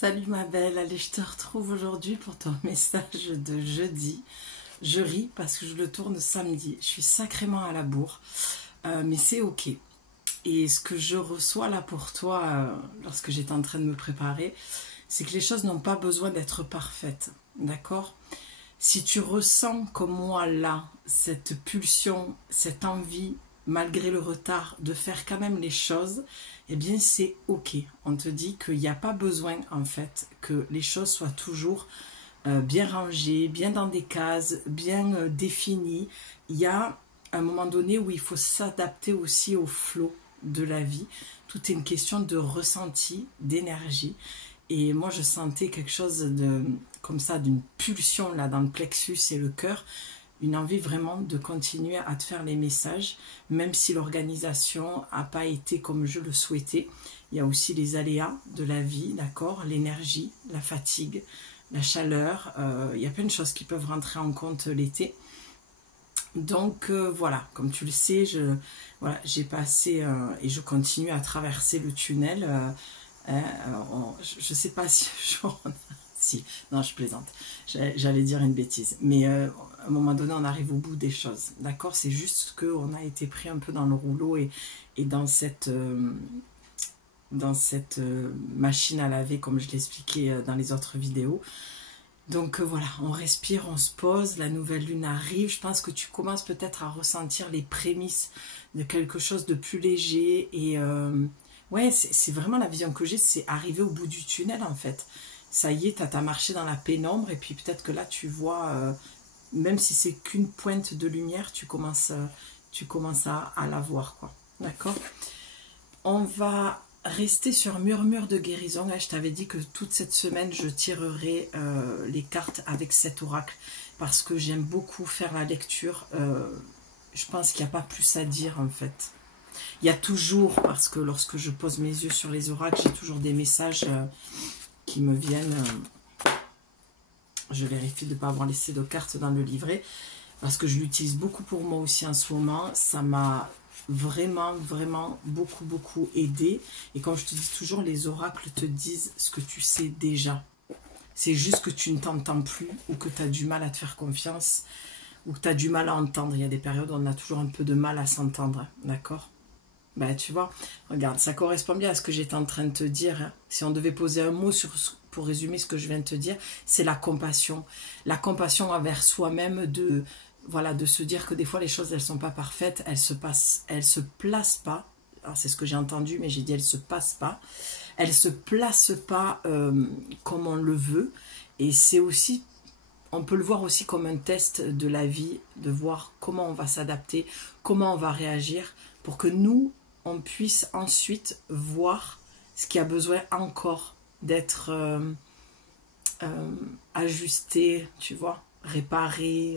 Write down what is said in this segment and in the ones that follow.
Salut ma belle, allez je te retrouve aujourd'hui pour ton message de jeudi. Je ris parce que je le tourne samedi, je suis sacrément à la bourre, mais c'est ok. Et ce que je reçois là pour toi, lorsque j'étais en train de me préparer, c'est que les choses n'ont pas besoin d'être parfaites, d'accord? Si tu ressens comme moi là, cette pulsion, cette envie, malgré le retard, de faire quand même les choses, eh bien c'est ok. On te dit qu'il n'y a pas besoin en fait que les choses soient toujours bien rangées, bien dans des cases, bien définies. Il y a un moment donné où il faut s'adapter aussi au flot de la vie. Tout est une question de ressenti, d'énergie. Et moi je sentais quelque chose de comme ça, d'une pulsion là dans le plexus et le cœur, une envie vraiment de continuer à te faire les messages, même si l'organisation n'a pas été comme je le souhaitais. Il y a aussi les aléas de la vie, d'accord, l'énergie, la fatigue, la chaleur, il y a plein de choses qui peuvent rentrer en compte l'été. Donc voilà, comme tu le sais, voilà, j'ai passé et je continue à traverser le tunnel. Je ne sais pas si si, non, je plaisante. J'allais dire une bêtise. Mais à un moment donné, on arrive au bout des choses. D'accord? C'est juste qu'on a été pris un peu dans le rouleau et dans cette machine à laver, comme je l'expliquais dans les autres vidéos. Donc voilà, on respire, on se pose, la nouvelle lune arrive. Je pense que tu commences peut-être à ressentir les prémices de quelque chose de plus léger. Et ouais, c'est vraiment la vision que j'ai, c'est arriver au bout du tunnel en fait. Ça y est, t'as marché dans la pénombre et puis peut-être que là tu vois, même si c'est qu'une pointe de lumière, tu commences à la voir, quoi. D'accord? On va rester sur murmure de guérison. Là, je t'avais dit que toute cette semaine, je tirerai les cartes avec cet oracle parce que j'aime beaucoup faire la lecture. Je pense qu'il n'y a pas plus à dire en fait. Il y a toujours, parce que lorsque je pose mes yeux sur les oracles, j'ai toujours des messages qui me viennent. Je vérifie de ne pas avoir laissé de cartes dans le livret parce que je l'utilise beaucoup pour moi aussi en ce moment. Ça m'a vraiment beaucoup aidé. Et comme je te dis toujours, les oracles te disent ce que tu sais déjà. C'est juste que tu ne t'entends plus ou que tu as du mal à te faire confiance ou que tu as du mal à entendre. Il y a des périodes où on a toujours un peu de mal à s'entendre, d'accord? Ben, tu vois, regarde, ça correspond bien à ce que j'étais en train de te dire. Hein. Si on devait poser un mot pour résumer ce que je viens de te dire, c'est la compassion. La compassion envers soi-même, voilà, de se dire que des fois les choses, elles sont pas parfaites, elles se placent pas. Alors c'est ce que j'ai entendu, mais j'ai dit elles se passent pas. Elles se placent pas comme on le veut. Et c'est aussi, on peut le voir aussi comme un test de la vie, de voir comment on va s'adapter, comment on va réagir, pour que nous, on puisse ensuite voir ce qui a besoin encore d'être ajusté, tu vois, réparé,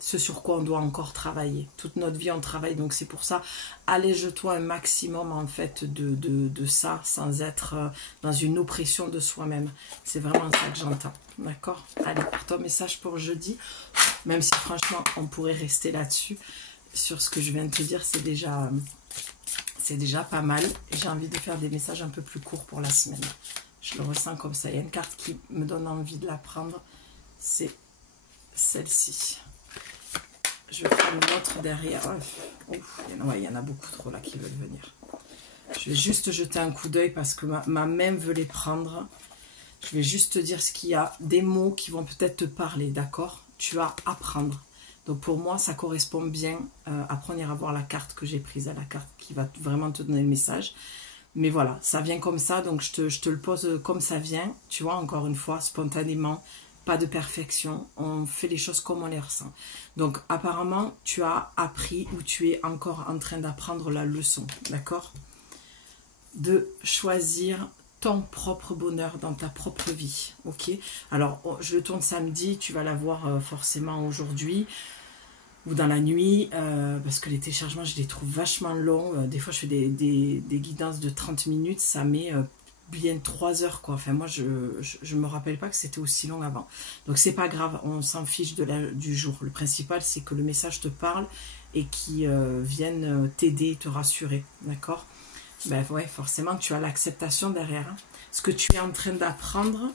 ce sur quoi on doit encore travailler. Toute notre vie, on travaille, donc c'est pour ça, allège-toi un maximum en fait de ça, sans être dans une oppression de soi-même. C'est vraiment ça que j'entends, d'accord? Allez, pour ton message pour jeudi, même si franchement, on pourrait rester là-dessus, sur ce que je viens de te dire, c'est déjà pas mal. J'ai envie de faire des messages un peu plus courts pour la semaine. Je le ressens comme ça. Il y a une carte qui me donne envie de la prendre. C'est celle-ci. Je vais prendre une autre derrière. Il y en a beaucoup trop là qui veulent venir. Je vais juste jeter un coup d'œil parce que ma main veut les prendre. Je vais juste te dire ce qu'il y a. Des mots qui vont peut-être te parler, d'accord? Tu vas apprendre. Donc pour moi, ça correspond bien. Après, on ira voir la carte que j'ai prise, la carte qui va vraiment te donner le message. Mais voilà, ça vient comme ça, donc je te le pose comme ça vient. Tu vois, encore une fois, spontanément, pas de perfection. On fait les choses comme on les ressent. Donc apparemment, tu as appris ou tu es encore en train d'apprendre la leçon, d'accord? De choisir ton propre bonheur dans ta propre vie, ok? Alors, je le tourne samedi, tu vas la voir forcément aujourd'hui ou dans la nuit, parce que les téléchargements, je les trouve vachement longs. Des fois, je fais des guidances de 30 minutes, ça met bien 3 heures, quoi. Enfin, moi, je me rappelle pas que c'était aussi long avant. Donc, c'est pas grave, on s'en fiche du jour. Le principal, c'est que le message te parle et qu'il vienne t'aider, te rassurer, d'accord? Ben ouais, forcément, tu as l'acceptation derrière. Hein. Ce que tu es en train d'apprendre,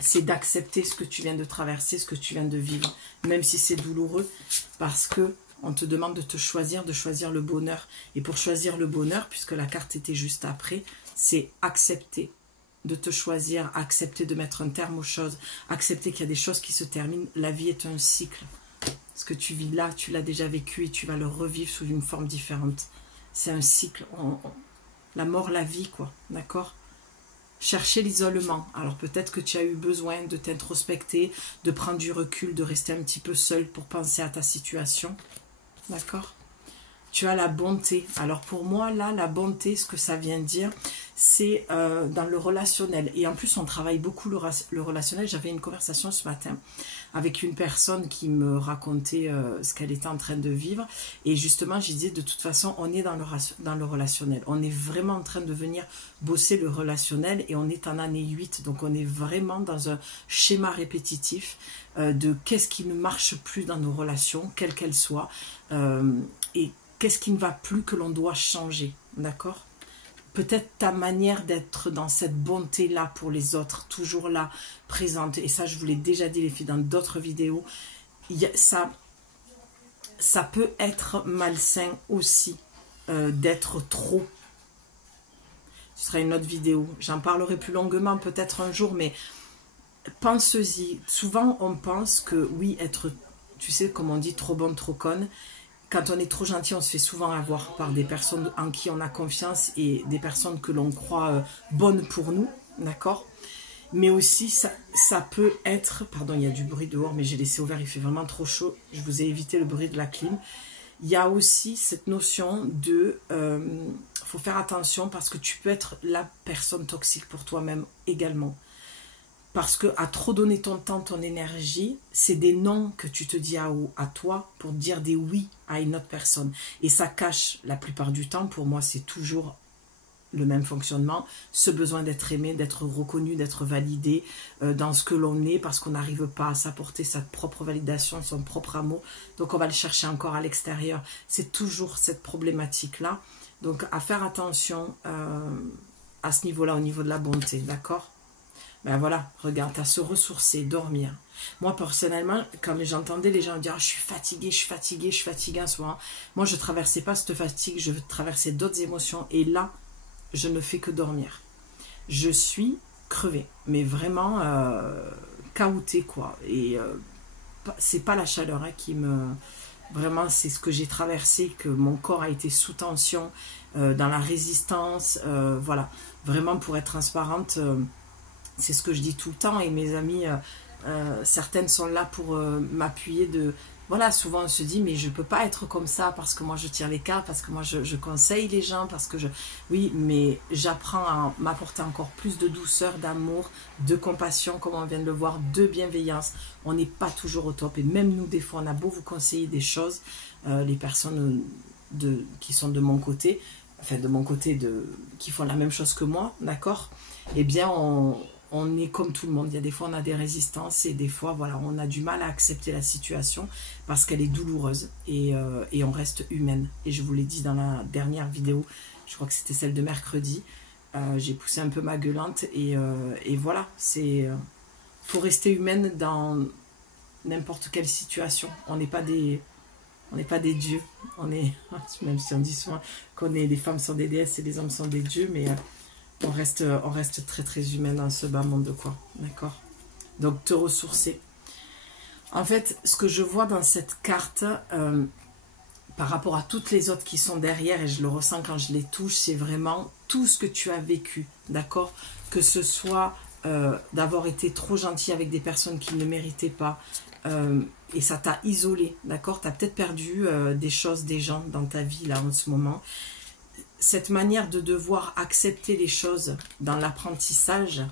c'est d'accepter ce que tu viens de traverser, ce que tu viens de vivre, même si c'est douloureux, parce que on te demande de choisir le bonheur. Et pour choisir le bonheur, puisque la carte était juste après, c'est accepter de te choisir, accepter de mettre un terme aux choses, accepter qu'il y a des choses qui se terminent. La vie est un cycle. Ce que tu vis là, tu l'as déjà vécu et tu vas le revivre sous une forme différente. C'est un cycle. La mort, la vie, quoi. D'accord ? Chercher l'isolement. Alors peut-être que tu as eu besoin de t'introspecter, de prendre du recul, de rester un petit peu seul pour penser à ta situation. D'accord ? Tu as la bonté. Alors pour moi, là, la bonté, ce que ça vient dire, c'est dans le relationnel. Et en plus, on travaille beaucoup le relationnel. J'avais une conversation ce matin avec une personne qui me racontait ce qu'elle était en train de vivre. Et justement, je disais, de toute façon, on est dans le relationnel. On est vraiment en train de venir bosser le relationnel et on est en année 8. Donc, on est vraiment dans un schéma répétitif de qu'est-ce qui ne marche plus dans nos relations, quelles qu'elles soient, et qu'est-ce qui ne va plus que l'on doit changer, d'accord ? Peut-être ta manière d'être dans cette bonté-là pour les autres, toujours là, présente, et ça je vous l'ai déjà dit les filles dans d'autres vidéos, ça peut être malsain aussi d'être trop. Ce sera une autre vidéo, j'en parlerai plus longuement peut-être un jour, mais pense-y. Souvent on pense que oui, être, tu sais comme on dit, trop bonne, trop conne. Quand on est trop gentil, on se fait souvent avoir par des personnes en qui on a confiance et des personnes que l'on croit bonnes pour nous, d'accord ? Mais aussi, ça peut être... Pardon, il y a du bruit dehors, mais j'ai laissé ouvert, il fait vraiment trop chaud. Je vous ai évité le bruit de la clim. Il y a aussi cette notion de... faut faire attention parce que tu peux être la personne toxique pour toi-même également. Parce que à trop donner ton temps, ton énergie, c'est des non que tu te dis à toi pour dire des oui à une autre personne. Et ça cache, la plupart du temps, pour moi, c'est toujours le même fonctionnement, ce besoin d'être aimé, d'être reconnu, d'être validé dans ce que l'on est, parce qu'on n'arrive pas à s'apporter sa propre validation, son propre amour. Donc on va le chercher encore à l'extérieur. C'est toujours cette problématique-là. Donc à faire attention à ce niveau-là, au niveau de la bonté, d'accord ? Ben voilà, regarde, à se ressourcer, dormir. Moi, personnellement, quand j'entendais les gens dire « je suis fatiguée, je suis fatiguée, je suis fatiguée en ce moment », moi, je ne traversais pas cette fatigue, je traversais d'autres émotions. Et là, je ne fais que dormir. Je suis crevée, mais vraiment cahoutée, quoi. Et c'est pas la chaleur qui me... Vraiment, c'est ce que j'ai traversé, que mon corps a été sous tension, dans la résistance. Voilà, vraiment, pour être transparente... c'est ce que je dis tout le temps et mes amies, certaines sont là pour m'appuyer de... Voilà, souvent on se dit, mais je ne peux pas être comme ça parce que moi je tire les cartes, parce que moi je conseille les gens, parce que je... Oui, mais j'apprends à m'apporter encore plus de douceur, d'amour, de compassion, comme on vient de le voir, de bienveillance. On n'est pas toujours au top et même nous, des fois, on a beau vous conseiller des choses, les personnes qui sont de mon côté, enfin de mon côté, qui font la même chose que moi, d'accord ? Eh bien, on est comme tout le monde. Il y a des fois, on a des résistances et des fois, voilà, on a du mal à accepter la situation parce qu'elle est douloureuse et on reste humaine. Et je vous l'ai dit dans la dernière vidéo, je crois que c'était celle de mercredi, j'ai poussé un peu ma gueulante et voilà, faut rester humaine dans n'importe quelle situation. On n'est pas des dieux. On est, même si on dit souvent qu'on est, les femmes sont des déesses et les hommes sont des dieux, mais... On reste très très humain dans ce bas monde, quoi. D'accord ? Donc, te ressourcer. En fait, ce que je vois dans cette carte, par rapport à toutes les autres qui sont derrière, et je le ressens quand je les touche, c'est vraiment tout ce que tu as vécu. D'accord ? Que ce soit d'avoir été trop gentil avec des personnes qui ne méritaient pas, et ça t'a isolé. D'accord ? Tu as peut-être perdu des choses, des gens dans ta vie, là, en ce moment. Cette manière de devoir accepter les choses dans l'apprentissage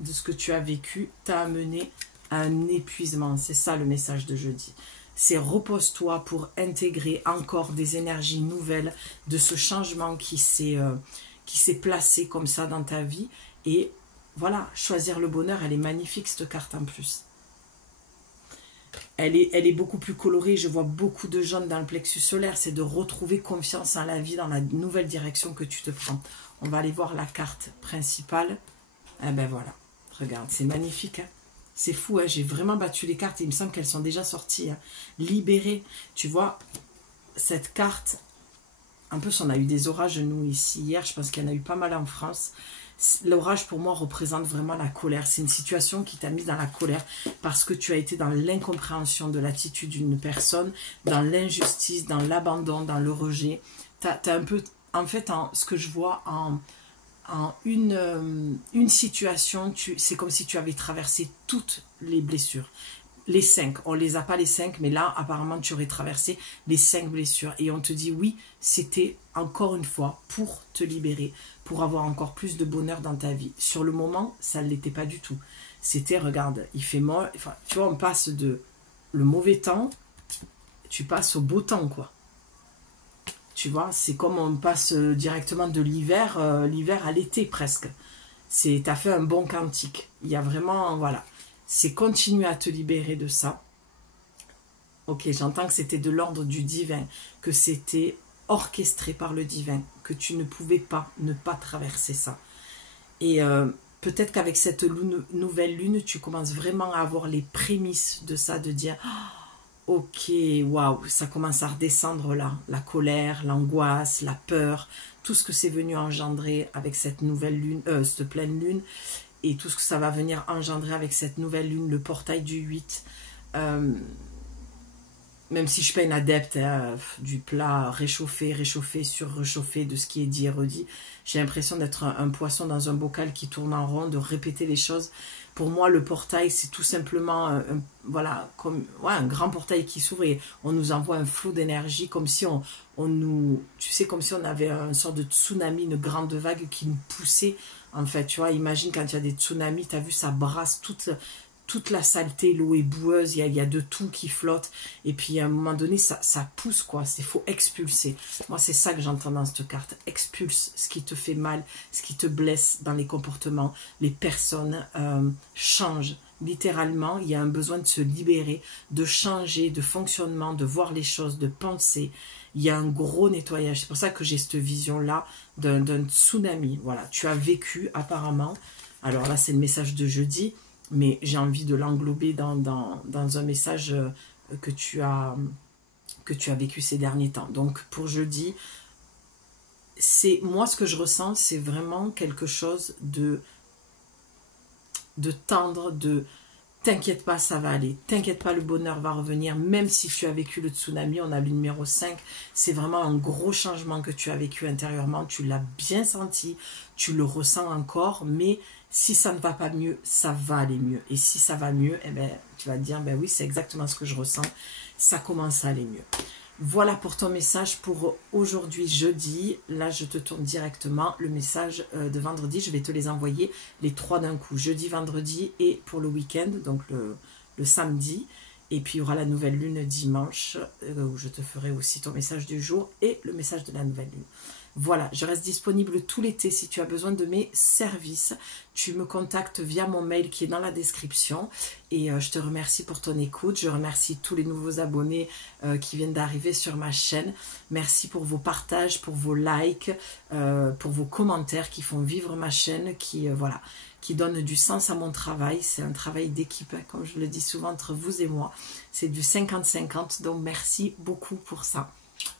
de ce que tu as vécu t'a amené à un épuisement. C'est ça le message de jeudi. C'est repose-toi pour intégrer encore des énergies nouvelles de ce changement qui s'est placé comme ça dans ta vie. Et voilà, choisir le bonheur, elle est magnifique cette carte en plus. elle est beaucoup plus colorée. Je vois beaucoup de jaune dans le plexus solaire. C'est de retrouver confiance en la vie, dans la nouvelle direction que tu te prends. On va aller voir la carte principale. Eh ben voilà, regarde, c'est magnifique, hein. C'est fou, hein. J'ai vraiment battu les cartes et il me semble qu'elles sont déjà sorties, hein. Libérées, tu vois, cette carte, en plus on a eu des orages nous ici hier, je pense qu'il y en a eu pas mal en France. L'orage pour moi représente vraiment la colère, c'est une situation qui t'a mis dans la colère parce que tu as été dans l'incompréhension de l'attitude d'une personne, dans l'injustice, dans l'abandon, dans le rejet. T'as un peu, en fait, ce que je vois en une situation, c'est comme si tu avais traversé toutes les blessures. Les 5, on les a pas les 5, mais là, apparemment, tu aurais traversé les 5 blessures. Et on te dit, oui, c'était encore une fois pour te libérer, pour avoir encore plus de bonheur dans ta vie. Sur le moment, ça ne l'était pas du tout. C'était, regarde, il fait moche. Enfin, tu vois, on passe de le mauvais temps, tu passes au beau temps, quoi. Tu vois, c'est comme on passe directement de l'hiver à l'été presque. T'as fait un bon cantique. Il y a vraiment, voilà. C'est continuer à te libérer de ça. Ok, j'entends que c'était de l'ordre du divin, que c'était orchestré par le divin, que tu ne pouvais pas ne pas traverser ça. Et peut-être qu'avec cette nouvelle lune, tu commences vraiment à avoir les prémices de ça, de dire... Ok, waouh, ça commence à redescendre là, la colère, l'angoisse, la peur, tout ce que c'est venu engendrer avec cette nouvelle lune, cette pleine lune, et tout ce que ça va venir engendrer avec cette nouvelle lune, le portail du 8. Même si je suis pas une adepte du plat réchauffé, surréchauffé, de ce qui est dit et redit, j'ai l'impression d'être un poisson dans un bocal qui tourne en rond, de répéter les choses. Pour moi, le portail, c'est tout simplement voilà, comme, ouais, un grand portail qui s'ouvre et on nous envoie un flot d'énergie, comme si on nous... Tu sais, comme si on avait une sorte de tsunami, une grande vague qui nous poussait. En fait, tu vois, imagine quand il y a des tsunamis, tu as vu, ça brasse toute la saleté, l'eau est boueuse, il y a de tout qui flotte. Et puis à un moment donné, ça pousse, quoi. Il faut expulser. Moi, c'est ça que j'entends dans cette carte. Expulse ce qui te fait mal, ce qui te blesse dans les comportements. Les personnes changent. Littéralement, il y a un besoin de se libérer, de changer de fonctionnement, de voir les choses, de penser. Il y a un gros nettoyage. C'est pour ça que j'ai cette vision-là d'un tsunami. Voilà, tu as vécu apparemment. Alors là, c'est le message de jeudi. Mais j'ai envie de l'englober dans un message que tu as vécu ces derniers temps. Donc pour jeudi, moi ce que je ressens, c'est vraiment quelque chose de tendre, de t'inquiète pas, ça va aller, t'inquiète pas, le bonheur va revenir, même si tu as vécu le tsunami. On a le numéro 5, c'est vraiment un gros changement que tu as vécu intérieurement, tu l'as bien senti, tu le ressens encore, mais si ça ne va pas mieux, ça va aller mieux. Et si ça va mieux, eh ben, tu vas te dire, ben oui, c'est exactement ce que je ressens, ça commence à aller mieux. Voilà pour ton message pour aujourd'hui, jeudi. Là, je te tourne directement le message de vendredi. Je vais te les envoyer les 3 d'un coup. Jeudi, vendredi et pour le week-end, donc le samedi. Et puis, il y aura la nouvelle lune dimanche, où je te ferai aussi ton message du jour et le message de la nouvelle lune. Voilà, je reste disponible tout l'été. Si tu as besoin de mes services, tu me contactes via mon mail qui est dans la description. Et je te remercie pour ton écoute. Je remercie tous les nouveaux abonnés qui viennent d'arriver sur ma chaîne. Merci pour vos partages, pour vos likes, pour vos commentaires qui font vivre ma chaîne, qui donnent du sens à mon travail. C'est un travail d'équipe, hein, comme je le dis souvent, entre vous et moi. C'est du 50-50, donc merci beaucoup pour ça.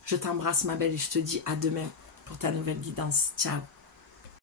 Je t'embrasse ma belle et je te dis à demain pour ta nouvelle guidance. Ciao.